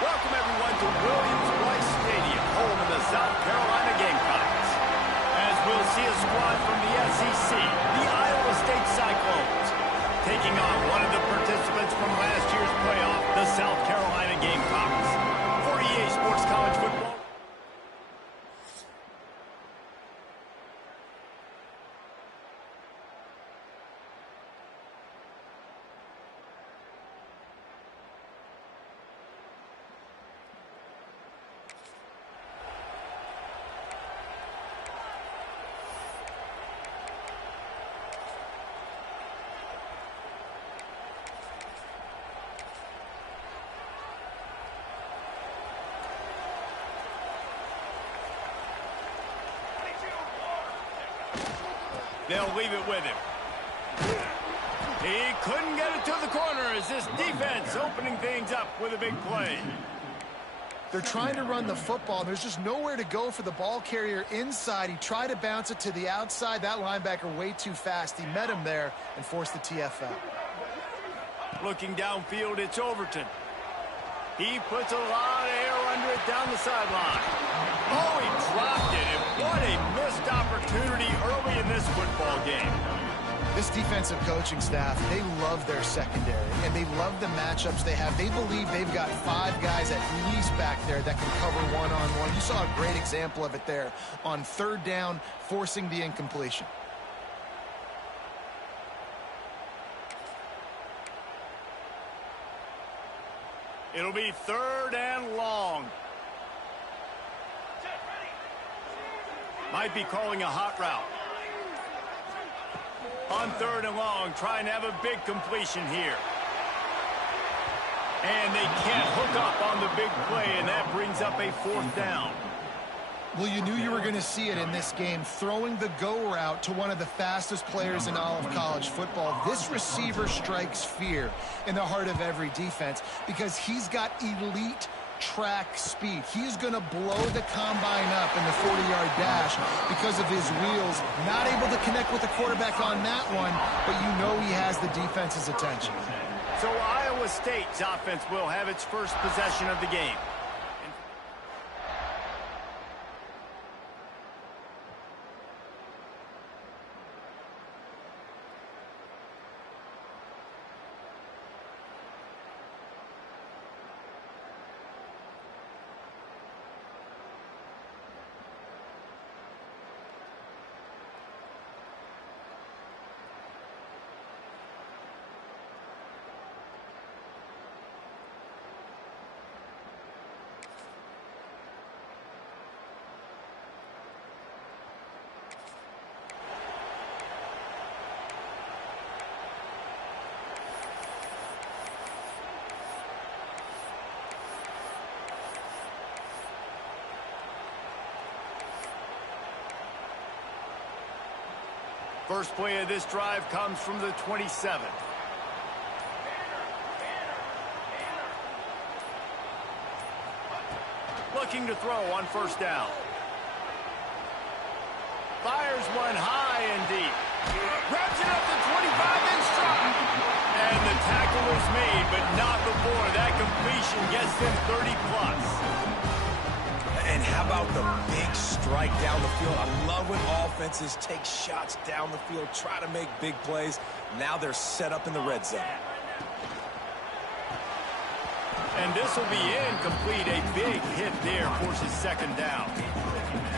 Welcome, everyone, to Williams-Brice Stadium, home of the South Carolina Gamecocks. As we'll see a squad from the SEC, the Iowa State Cyclones, taking on one of the participants from last year's playoff, the South Carolina Gamecocks. For EA Sports College Football. They'll leave it with him. He couldn't get it to the corner as this defense opening things up with a big play. They're trying to run the football. There's just nowhere to go for the ball carrier inside. He tried to bounce it to the outside. That linebacker way too fast. He met him there and forced the TFL. Looking downfield, it's Overton. He puts a lot of air under it down the sideline. Oh, he dropped it, and what a missed opportunity early in this football game. This defensive coaching staff, they love their secondary, and they love the matchups they have. They believe they've got 5 guys at least back there that can cover one-on-one. You saw a great example of it there on 3rd down, forcing the incompletion. It'll be 3rd and long. Might be calling a hot route. On 3rd and long, trying to have a big completion here. And they can't hook up on the big play, and that brings up a 4th down. Well, you knew you were going to see it in this game, throwing the go route to one of the fastest players in all of college football. This receiver strikes fear in the heart of every defense because he's got elite track speed. He's going to blow the combine up in the 40-yard dash because of his wheels. Not able to connect with the quarterback on that one, but you know he has the defense's attention. So Iowa State's offense will have its first possession of the game. First play of this drive comes from the 27. Looking to throw on 1st down. Fires one high and deep. Grabs it up to 25 and strong. And the tackle is made, but not before that completion gets them 30+. And how about the big strike down the field? I love when offenses take shots down the field, try to make big plays. Now they're set up in the red zone. And this will be incomplete. A big hit there forces 2nd down.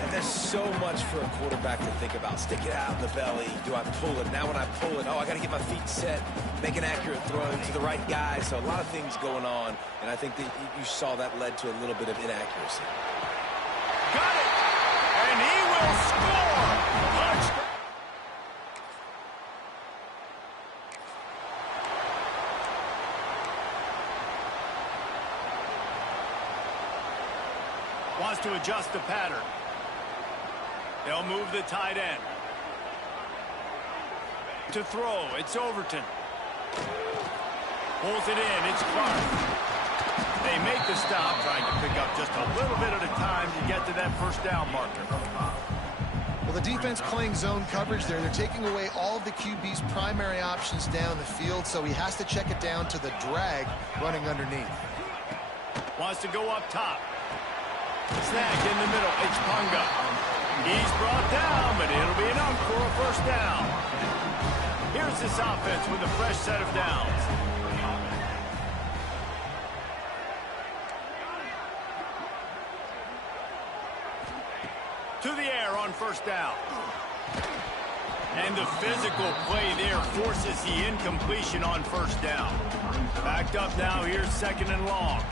And there's so much for a quarterback to think about. Stick it out in the belly. Do I pull it? Now when I pull it, oh, I got to get my feet set, make an accurate throw to the right guy. So a lot of things going on, and I think that you saw that led to a little bit of inaccuracy. Got it! And he will score! Touchdown! Wants to adjust the pattern. They'll move the tight end. To throw, it's Overton. Pulls it in, it's Clark. They make the stop, trying to pick up just a little bit at a time to get to that 1st down marker. Well, the defense playing zone coverage there. They're taking away all of the QB's primary options down the field, so he has to check it down to the drag running underneath. Wants to go up top. Snagged in the middle. It's Punga. He's brought down, but it'll be enough for a first down. Here's this offense with a fresh set of downs. To the air on first down. And the physical play there forces the incompletion on first down. Backed up now, here's second and long.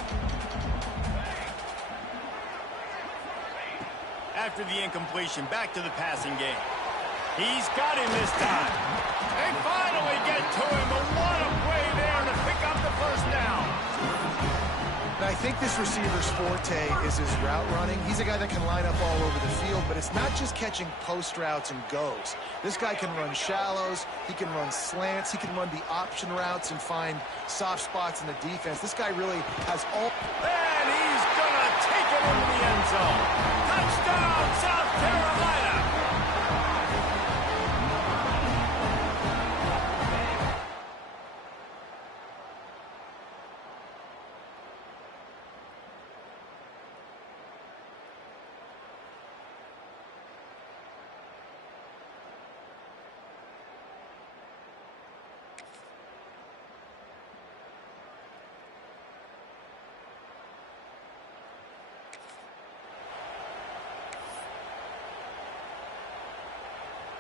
After the incompletion, back to the passing game. He's got him this time. They finally get to him, but what a play there to pick up the first down. And I think this receiver's forte is his route running. He's a guy that can line up all over the field, but it's not just catching post routes and goes. This guy can run shallows, he can run slants, he can run the option routes and find soft spots in the defense. This guy really has all... And he's going to take it into the end zone. Touchdown, South Carolina!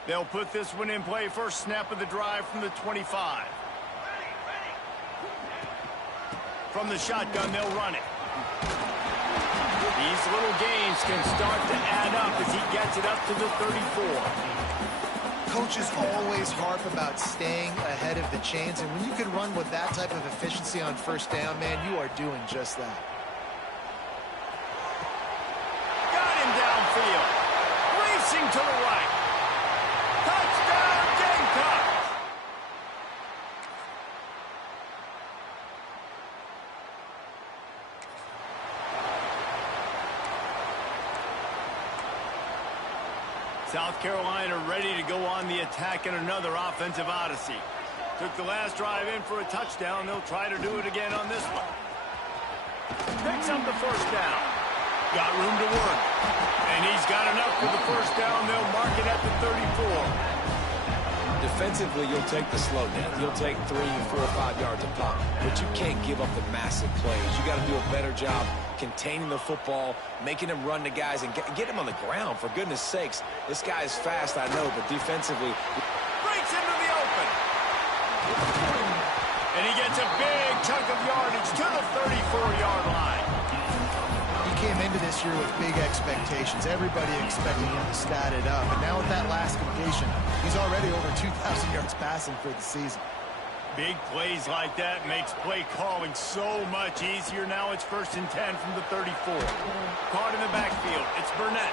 They'll put this one in play. First snap of the drive from the 25. From the shotgun, they'll run it. These little gains can start to add up as he gets it up to the 34. Coaches always harp about staying ahead of the chains, and when you can run with that type of efficiency on first down, man, you are doing just that. Got him downfield. Racing to the right. Touchdown, Gamecocks! South Carolina ready to go on the attack in another offensive odyssey. Took the last drive in for a touchdown. They'll try to do it again on this one. Picks up the first down. Got room to work. And he's got enough for the first down. They'll mark it at the 34. Defensively, you'll take the slow down. You'll take 3, 4, 5 yards a pop. But you can't give up the massive plays. You got to do a better job containing the football, making him run to guys, and get him on the ground. For goodness sakes, this guy is fast, I know, but defensively... Breaks into the open. And he gets a big chunk of yardage to the 34-yard line. Came into this year with big expectations. Everybody expecting him to stat it up. And now with that last completion, he's already over 2,000 yards passing for the season. Big plays like that makes play calling so much easier. Now it's 1st and 10 from the 34. Caught in the backfield. It's Burnett.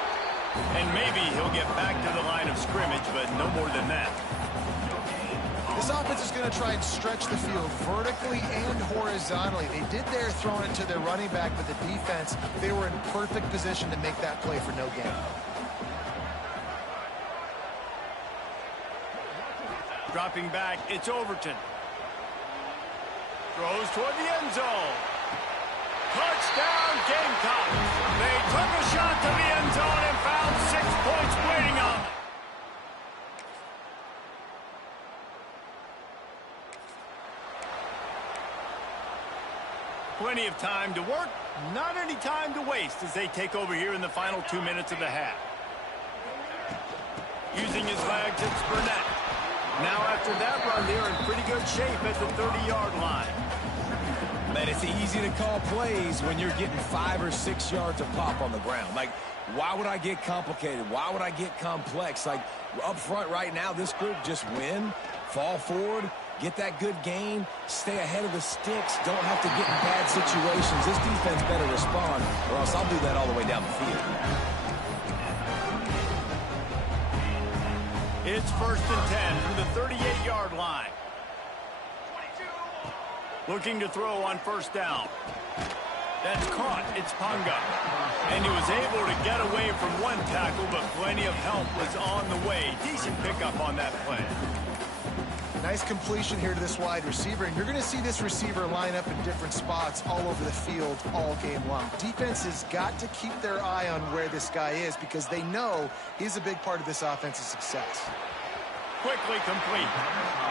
And maybe he'll get back to the line of scrimmage, but no more than that. This offense is going to try and stretch the field vertically and horizontally. They did there throwing it to their running back, but the defense, they were in perfect position to make that play for no gain. Dropping back, it's Overton. Throws toward the end zone. Touchdown, Gamecocks. They took a shot to the end zone and found 6 points waiting on them. Plenty of time to work, not any time to waste as they take over here in the final 2 minutes of the half. Using his legs, it's Burnett. Now after that run, they're in pretty good shape at the 30-yard line. Man, it's easy to call plays when you're getting 5 or 6 yards of pop on the ground. Like, why would I get complicated? Why would I get complex? Like, up front right now, this group just win, fall forward, get that good gain, stay ahead of the sticks, don't have to get in bad situations. This defense better respond, or else I'll do that all the way down the field. It's 1st and 10 from the 38-yard line. Looking to throw on first down. That's caught. It's Punga. And he was able to get away from one tackle, but plenty of help was on the way. Decent pickup on that play. Nice completion here to this wide receiver, and you're going to see this receiver line up in different spots all over the field all game long. Defense has got to keep their eye on where this guy is because they know he's a big part of this offense's success. Quickly complete.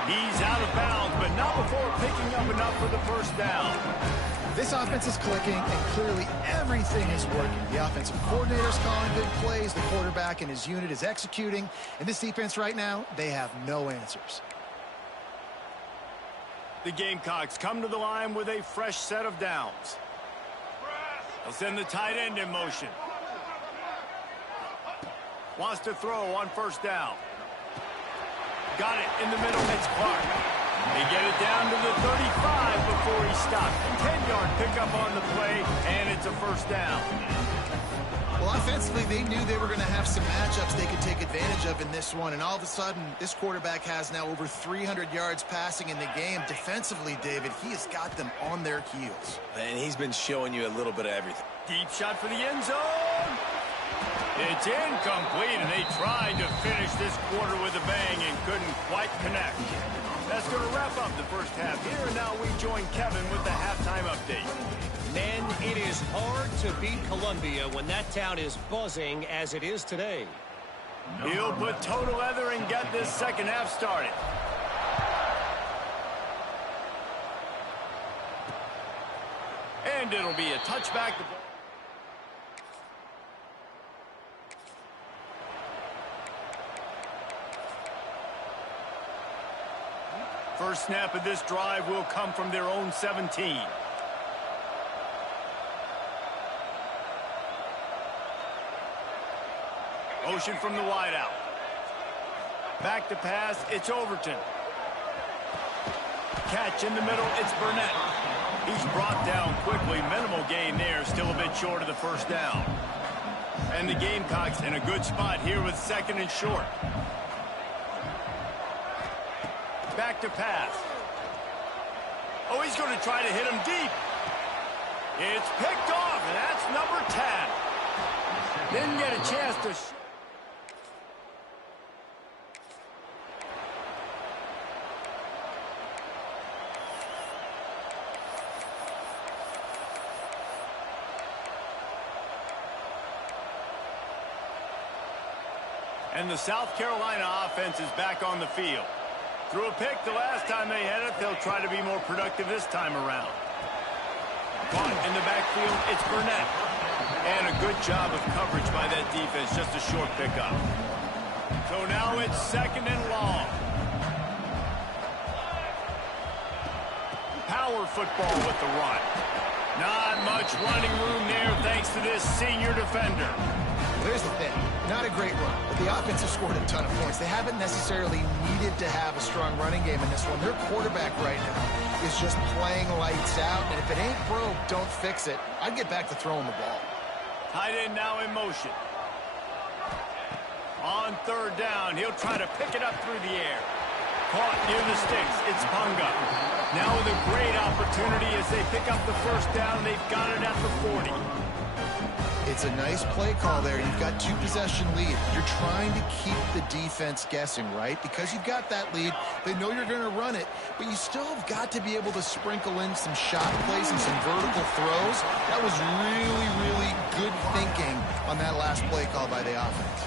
He's out of bounds, but not before picking up enough for the first down. This offense is clicking, and clearly everything is working. The offensive coordinator's calling good plays, the quarterback and his unit is executing, and this defense right now, they have no answers. The Gamecocks come to the line with a fresh set of downs. They'll send the tight end in motion. Wants to throw on first down. Got it in the middle. It's Clark. They get it down to the 35 before he stopped. 10-yard pickup on the play, and it's a first down. Well, offensively, they knew they were going to have some matchups they could take advantage of in this one, and all of a sudden, this quarterback has now over 300 yards passing in the game. Defensively, David, he has got them on their heels. And he's been showing you a little bit of everything. Deep shot for the end zone. It's incomplete, and they tried to finish this quarter with a bang and couldn't quite connect. That's going to wrap up the first half here, and now we join Kevin with the halftime update. Men, it is hard to beat Columbia when that town is buzzing as it is today. He'll put toe to leather and get this second half started. And it'll be a touchback. First snap of this drive will come from their own 17. Motion from the wideout. Back to pass, it's Overton. Catch in the middle, it's Burnett. He's brought down quickly. Minimal gain there, still a bit short of the first down. And the Gamecocks in a good spot here with second and short. Back to pass. Oh, he's going to try to hit him deep. It's picked off, and that's number 10. Didn't get a chance to... And the South Carolina offense is back on the field. Threw a pick the last time they had it. They'll try to be more productive this time around. Caught in the backfield, it's Burnett. And a good job of coverage by that defense, just a short pickup. So now it's second and long. Power football with the run. Not much running room there thanks to this senior defender. Here's the thing. Not a great run, but the offense has scored a ton of points. They haven't necessarily needed to have a strong running game in this one. Their quarterback right now is just playing lights out, and if it ain't broke, don't fix it. I'd get back to throwing the ball. Tight end now in motion. On third down, he'll try to pick it up through the air. Caught near the sticks, it's Punga. Now with a great opportunity as they pick up the first down, they've got it at the 40. It's a nice play call there. You've got two-possession lead. You're trying to keep the defense guessing, right? Because you've got that lead, they know you're going to run it, but you still have got to be able to sprinkle in some shot plays and some vertical throws. That was really, really good thinking on that last play call by the offense.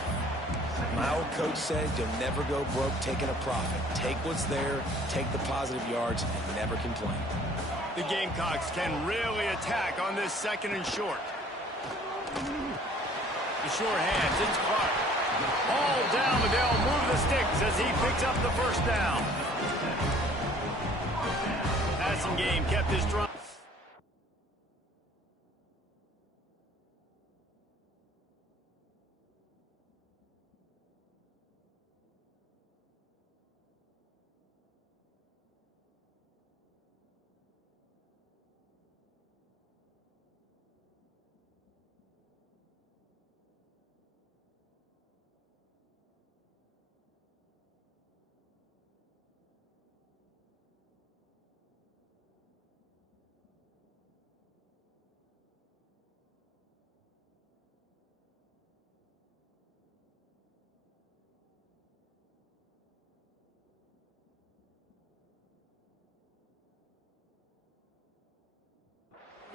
My old coach said you'll never go broke taking a profit. Take what's there, take the positive yards, and never complain. The Gamecocks can really attack on this second and short. The short hands, it's Clark. All down, but they'll move the sticks as he picks up the first down. Passing game kept his drive.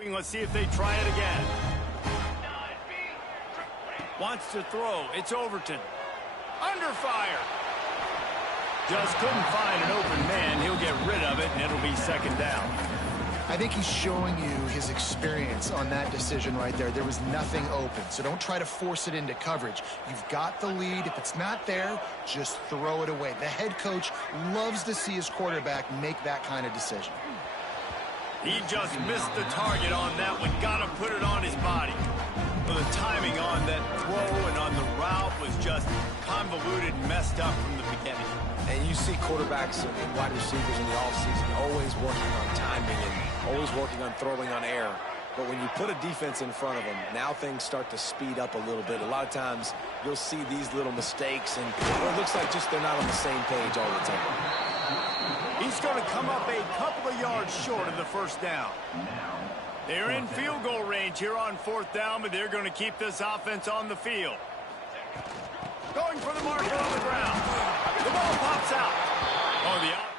Let's see if they try it again. Wants to throw. It's Overton. Under fire. Just couldn't find an open man. He'll get rid of it, and it'll be second down. I think he's showing you his experience on that decision right there. There was nothing open, so don't try to force it into coverage. You've got the lead. If it's not there, just throw it away. The head coach loves to see his quarterback make that kind of decision. He just missed the target on that one. Got to put it on his body. Well, the timing on that throw and on the route was just convoluted and messed up from the beginning. And you see quarterbacks and wide receivers in the offseason always working on timing and always working on throwing on air. But when you put a defense in front of them, now things start to speed up a little bit. A lot of times you'll see these little mistakes, and it looks like just they're not on the same page all the time. He's going to come up a couple of yards short of the first down. They're in field goal range here on fourth down, but they're going to keep this offense on the field. Going for the marker on the ground. The ball pops out. Oh, the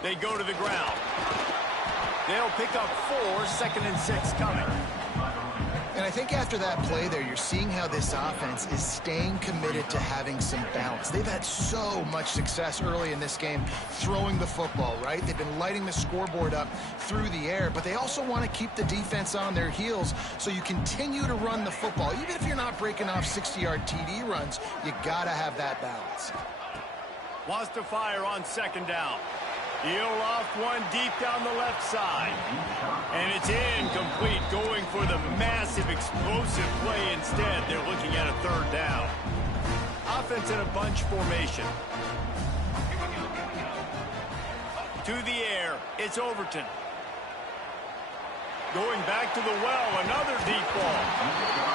They go to the ground. They'll pick up 4, 2nd and 6 coming. And I think after that play there, you're seeing how this offense is staying committed to having some balance. They've had so much success early in this game throwing the football, right? They've been lighting the scoreboard up through the air, but they also want to keep the defense on their heels, so you continue to run the football. Even if you're not breaking off 60-yard TD runs, you got to have that balance. Wants to fire on second down. He'll loft one deep down the left side. And it's incomplete, going for the massive, explosive play instead. They're looking at a third down. Offense in a bunch formation. To the air, it's Overton. Going back to the well, another deep ball.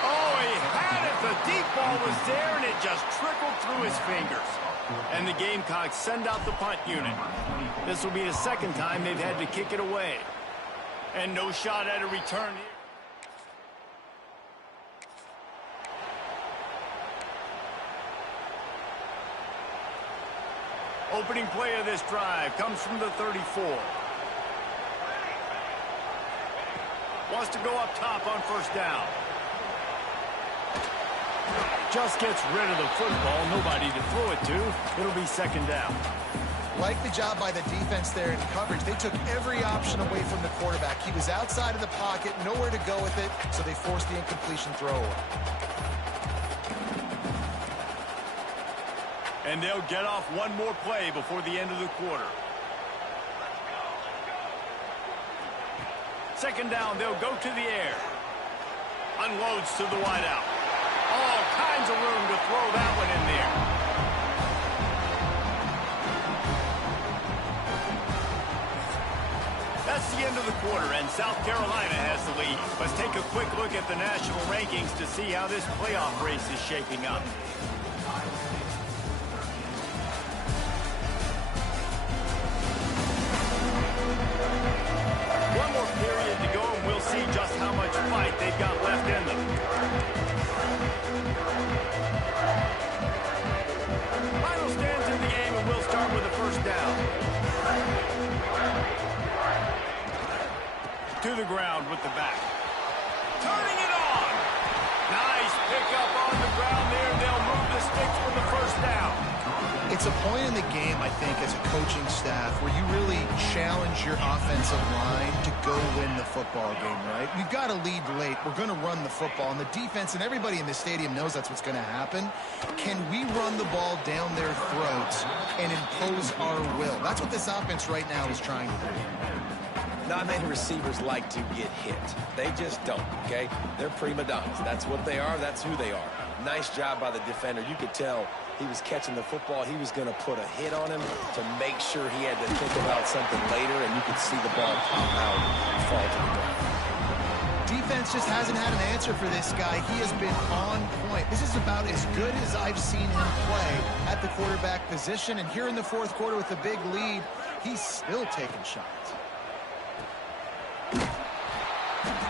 Oh, he had it. The deep ball was there, and it just trickled through his fingers. And the Gamecocks send out the punt unit. This will be the second time they've had to kick it away. And no shot at a return here. Opening play of this drive comes from the 34. Wants to go up top on first down. Just gets rid of the football. Nobody to throw it to. It'll be second down. Like the job by the defense there in coverage. They took every option away from the quarterback. He was outside of the pocket, nowhere to go with it, so they forced the incompletion throw away. And they'll get off one more play before the end of the quarter. Second down, they'll go to the air. Unloads to the wideout. All kinds of room to throw that one in there. That's the end of the quarter, and South Carolina has the lead. Let's take a quick look at the national rankings to see how this playoff race is shaping up. One more period to go, and we'll see just how much fight they've got left in them. Final stands in the game, and we'll start with the first down. To the ground with the back. Turning it on. Nice pickup on the ground there. They'll move the sticks for the first down. It's a point in the game, I think, as a coaching staff where you really challenge your offensive line to go win the football game, right? We've got to lead late. We're going to run the football. And the defense and everybody in the stadium knows that's what's going to happen. Can we run the ball down their throats and impose our will? That's what this offense right now is trying to do. Not many receivers like to get hit. They just don't, okay? They're prima donnas. That's what they are. That's who they are. Nice job by the defender. You could tell he was catching the football. He was going to put a hit on him to make sure he had to think about something later, and you could see the ball pop out and fall to the ground. Defense just hasn't had an answer for this guy. He has been on point. This is about as good as I've seen him play at the quarterback position. And here in the fourth quarter with a big lead, he's still taking shots.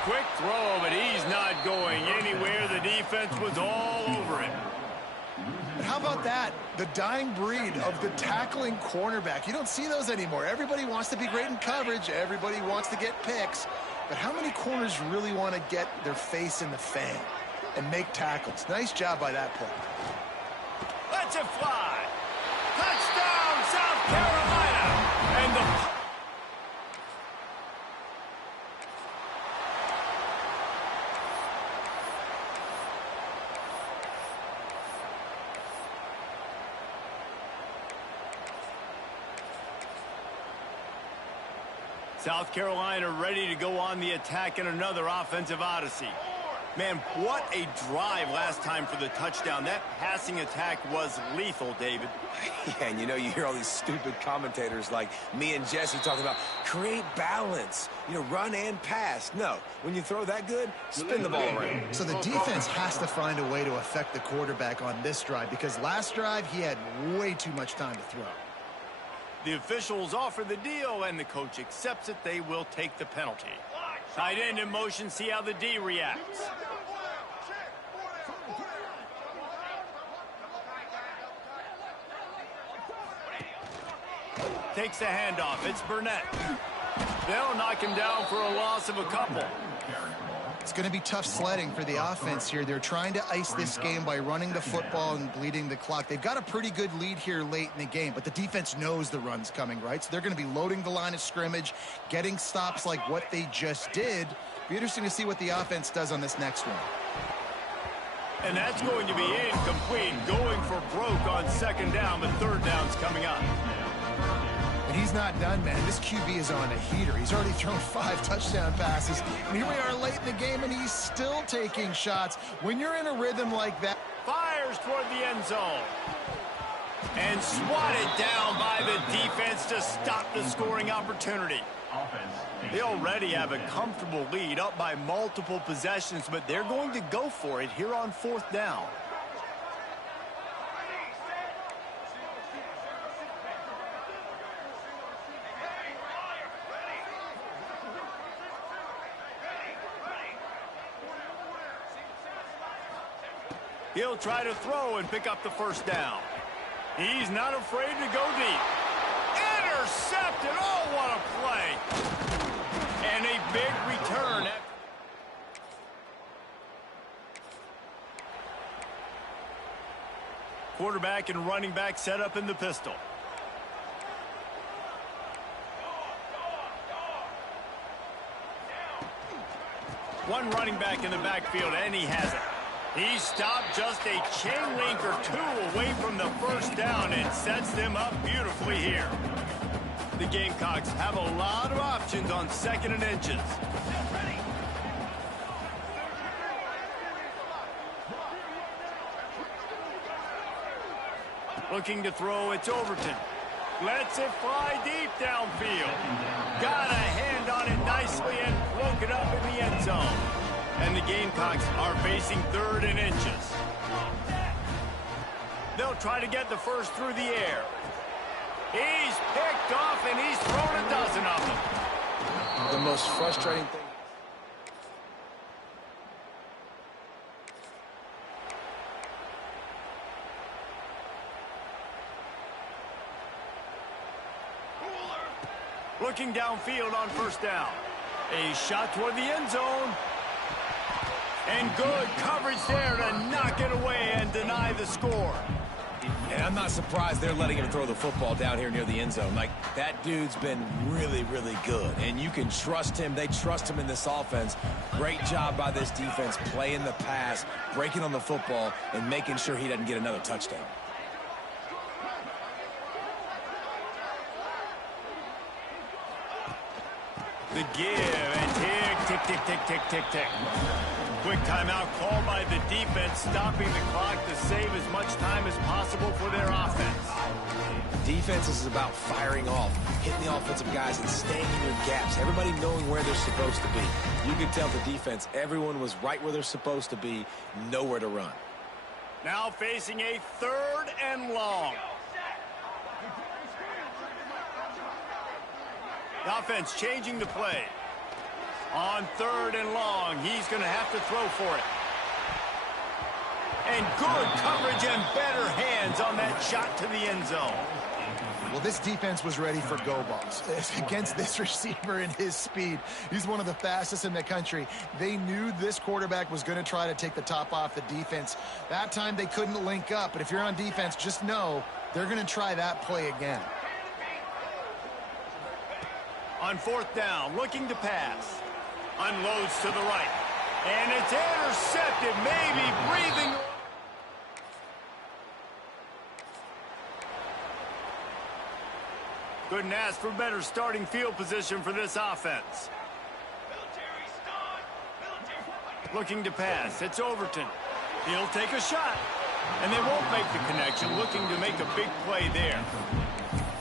Quick throw, but he's He's not going anywhere. The defense was all over him. And how about that? The dying breed of the tackling cornerback. You don't see those anymore. Everybody wants to be great in coverage. Everybody wants to get picks. But how many corners really want to get their face in the fan and make tackles? Nice job by that play. Let's it fly. Touchdown, South Carolina. And the... South Carolina ready to go on the attack in another offensive odyssey. Man, what a drive last time for the touchdown. That passing attack was lethal, David. Yeah, and you know, you hear all these stupid commentators like me and Jesse talking about create balance, you know, run and pass. No, when you throw that good, spin the ball around. So the defense has to find a way to affect the quarterback on this drive because last drive he had way too much time to throw. The officials offer the deal, and the coach accepts it. They will take the penalty. Tight end in motion, see how the D reacts. Takes the handoff. It's Burnett. They'll knock him down for a loss of a couple. It's going to be tough sledding for the offense here. They're trying to ice this game by running the football and bleeding the clock. They've got a pretty good lead here late in the game, but the defense knows the run's coming, right? So they're going to be loading the line of scrimmage, getting stops like what they just did. Be interesting to see what the offense does on this next one. And that's going to be incomplete, going for broke on second down, but third down's coming up. And he's not done, man. This QB is on a heater. He's already thrown 5 touchdown passes. And here we are late in the game, and he's still taking shots. When you're in a rhythm like that. Fires toward the end zone. And swatted down by the defense to stop the scoring opportunity. They already have a comfortable lead, up by multiple possessions, but they're going to go for it here on fourth down. He'll try to throw and pick up the first down. He's not afraid to go deep. Intercepted. Oh, what a play. And a big return. Quarterback and running back set up in the pistol. One running back in the backfield, and he has it. He stopped just a chain link or two away from the first down and sets them up beautifully here. The Gamecocks have a lot of options on second and inches. Looking to throw, it's Overton. Lets it fly deep downfield. Got a hand on it nicely and broke it up in the end zone. And the Gamecocks are facing third and inches. They'll try to get the first through the air. He's picked off, and he's thrown a dozen of them. The most frustrating thing. Looking downfield on first down. A shot toward the end zone. And good coverage there to knock it away and deny the score. And I'm not surprised they're letting him throw the football down here near the end zone. Like, that dude's been really, really good. And you can trust him. They trust him in this offense. Great job by this defense playing the pass, breaking on the football, and making sure he doesn't get another touchdown. The give and tick, tick, tick, tick, tick, tick, tick. Quick timeout called by the defense, stopping the clock to save as much time as possible for their offense. Defense is about firing off, hitting the offensive guys and staying in your gaps. Everybody knowing where they're supposed to be. You can tell the defense, everyone was right where they're supposed to be, nowhere to run. Now facing a third and long. The offense changing the play. On 3rd and long, he's going to have to throw for it. And good coverage and better hands on that shot to the end zone. Well, this defense was ready for go balls. Against this receiver and his speed, he's one of the fastest in the country. They knew this quarterback was going to try to take the top off the defense. That time they couldn't link up, but if you're on defense, just know they're going to try that play again. On 4th down, looking to pass. Unloads to the right. And it's intercepted, maybe breathing. Couldn't ask for better starting field position for this offense. Looking to pass. It's Overton. He'll take a shot. And they won't make the connection. Looking to make a big play there.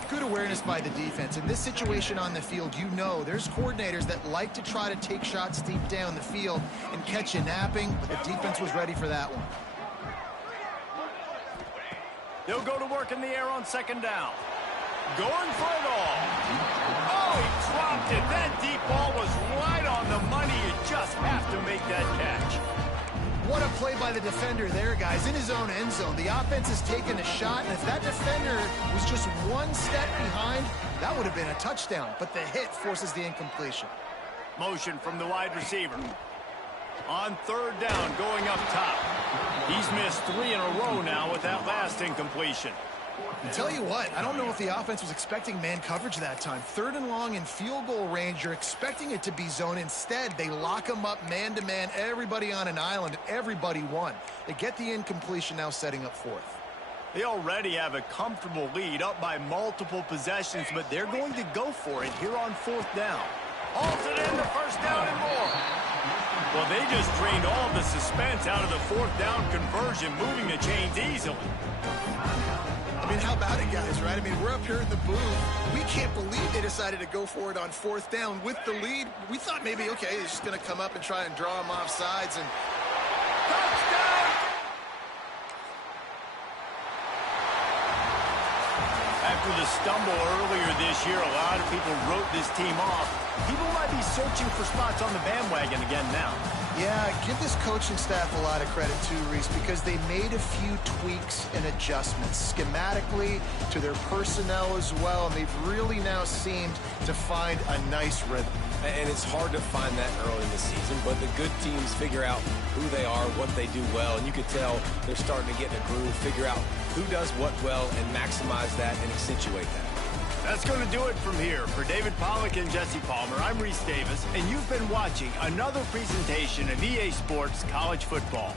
Good awareness by the defense. In this situation on the field, you know there's coordinators that like to try to take shots deep down the field and catch you napping, but the defense was ready for that one. They'll go to work in the air on 2nd down. Going for it all. Oh, he dropped it. That deep ball was right on the money. You just have to make that catch. What a play by the defender there, guys. In his own end zone, the offense has taken a shot, and if that defender was just one step behind, that would have been a touchdown. But the hit forces the incompletion. Motion from the wide receiver. On 3rd down, going up top. He's missed 3 in a row now with that last incompletion. I tell you what, I don't know if the offense was expecting man coverage that time. 3rd and long in field goal range, you're expecting it to be zone. Instead, they lock them up man-to-man, everybody on an island, everybody won. They get the incompletion, now setting up 4th. They already have a comfortable lead, up by multiple possessions, but they're going to go for it here on 4th down. Halted in the 1st down and more. Well, they just drained all the suspense out of the 4th down conversion, moving the chains easily. I mean, how about it, guys, right? I mean, we're up here in the booth. We can't believe they decided to go for it on 4th down with the lead. We thought maybe, okay, he's just going to come up and try and draw him off sides. And touchdown! After the stumble earlier this year, a lot of people wrote this team off. People might be searching for spots on the bandwagon again now. Yeah, give this coaching staff a lot of credit too, Reese, because they made a few tweaks and adjustments schematically to their personnel as well, and they've really now seemed to find a nice rhythm. And it's hard to find that early in the season, but the good teams figure out who they are, what they do well, and you could tell they're starting to get in a groove, figure out who does what well, and maximize that and accentuate that. That's going to do it from here. For David Pollack and Jesse Palmer, I'm Reese Davis, and you've been watching another presentation of EA Sports College Football.